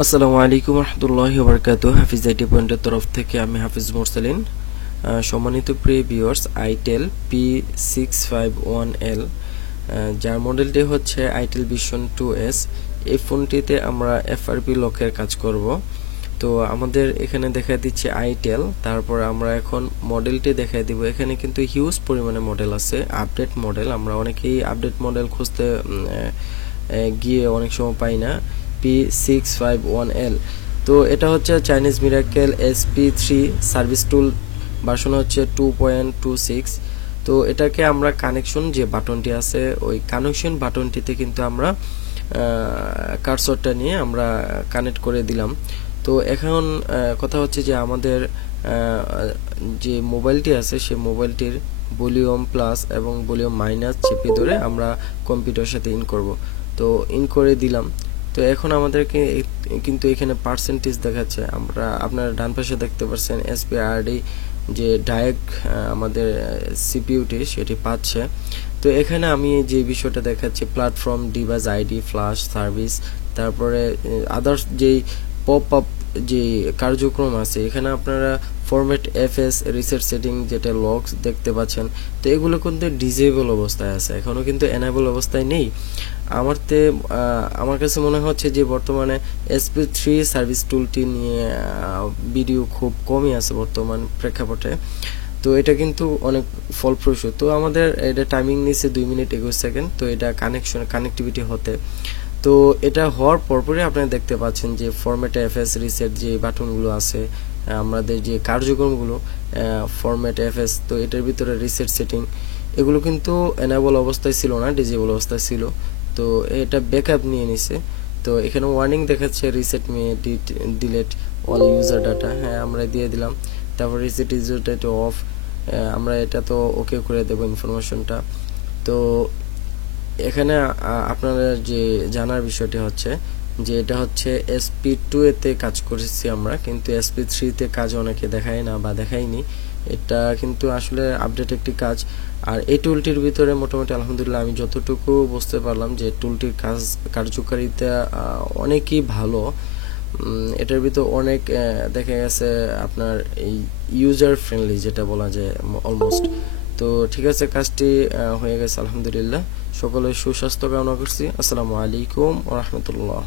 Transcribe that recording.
আসসালামু আলাইকুম রহমতুল্লাহি ওয়া বারাকাতুহু। হাফিজ আইটি পয়েন্টের তরফ থেকে আমি হাফিজ মোরসালিন। সম্মানিত প্রিয় ভিউয়ার্স, আইটেল P651L, যার মডেলটি হচ্ছে আইটেল ভিশন 2S। এই ফোনটিতে আমরা এফআরপি লকের কাজ করব। তো আমাদের এখানে দেখা দিচ্ছে আইটেল, তারপর আমরা এখন মডেলটি দেখাই দিব। এখানে কিন্তু হিউজ পরিমাণে মডেল আছে, আপডেট মডেল। আমরা অনেকেই আপডেট মডেল খুঁজতে গিয়ে অনেক সময় পাই না। P651L, তো এটা হচ্ছে চাইনিজ মিরাকেল SP3 সার্ভিস টুল, ভার্সন হচ্ছে 2.26। তো এটাকে আমরা কানেকশন যে বাটনটি আছে, ওই কানেকশন বাটনটিতে কিন্তু আমরা কার্সরটা নিয়ে আমরা কানেক্ট করে দিলাম। তো এখন কথা হচ্ছে যে আমাদের যে মোবাইলটি আছে সেই মোবাইলটির ভলিউম প্লাস এবং ভলিউম মাইনাস চেপে ধরে আমরা কম্পিউটারের সাথে ইন করব। তো ইন করে দিলাম। তো এখন আমাদেরকে কিন্তু এখানে পার্সেন্টেজ দেখাচ্ছে। আপনারা ডান পাশে দেখতে পাচ্ছেন SPRD যে ডাইরেক্ট আমাদের সিপিইউটি সেটি পাচ্ছে। তো এখানে আমি যে বিষয়টা দেখাচ্ছি, platform, device ID, flash service, তারপরে আদার্স যেই পপ আপ যে কার্যক্রম আছে, এখানে আপনারা ফরম্যাট এফএস, রিসেট সেটিং, যেটা লকস দেখতে পাচ্ছেন। তো এগুলো কিন্তু ডিজেবল অবস্থায় আছে, এখনো কিন্তু এনেবল অবস্থায় নেই। আমার কাছে মনে হচ্ছে যে বর্তমানে SP3 সার্ভিস টুলটি নিয়ে ভিডিও খুব কমই আছে বর্তমান প্রেক্ষাপটে। তো এটা কিন্তু অনেক ফলপ্রসূ। তো আমাদের এটা টাইমিং নিচ্ছে 2 মিনিট 21 সেকেন্ড। তো এটা কানেক্টিভিটি হতে, তো এটা হওয়ার পরপরই আপনারা দেখতে পাচ্ছেন যে ফরম্যাট এফএস, রিসেট যে বাটনগুলো আছে, আমাদের যে কার্যক্রমগুলো, ফরম্যাট এফএস, তো এটার ভিতরে রিসেট সেটিং, এগুলো কিন্তু এনেবল অবস্থায় ছিল না, ডিজেবল অবস্থায় ছিল। তো এটা ব্যাকআপ নিয়ে নিছে। তো এখানে ওয়ার্নিং দেখাচ্ছে রিসেট মে ডিলেট অল ইউজার ডাটা, হ্যাঁ আমরা দিয়ে দিলাম। তারপর রিসেট ইউজার ডাটা অফ, আমরা এটা তো ওকে করে দেবো ইনফরমেশনটা। তো এখানে আপনারা যে জানার বিষয়টি হচ্ছে যে এটা হচ্ছে SP2 এতে কাজ করেছি আমরা, কিন্তু SP3 তে কাজ অনেকে দেখায় না বা দেখায়নি। এটা কিন্তু আসলে আপডেট একটি কাজ। আর এই টুলটির ভিতরে মোটামুটি আলহামদুলিল্লাহ আমি যতটুকু বুঝতে পারলাম যে টুলটির কার্যকারিতা অনেকই ভালো। এটার ভিতর অনেক দেখা গেছে আপনার এই ইউজার ফ্রেন্ডলি যেটা বলা যায় অলমোস্ট। তো ঠিক আছে, কাজটি হয়ে গেছে আলহামদুলিল্লাহ। সকলের সুস্বাস্থ্য কামনা করছি। আসসালামু আলাইকুম ওয়া রাহমাতুল্লাহ।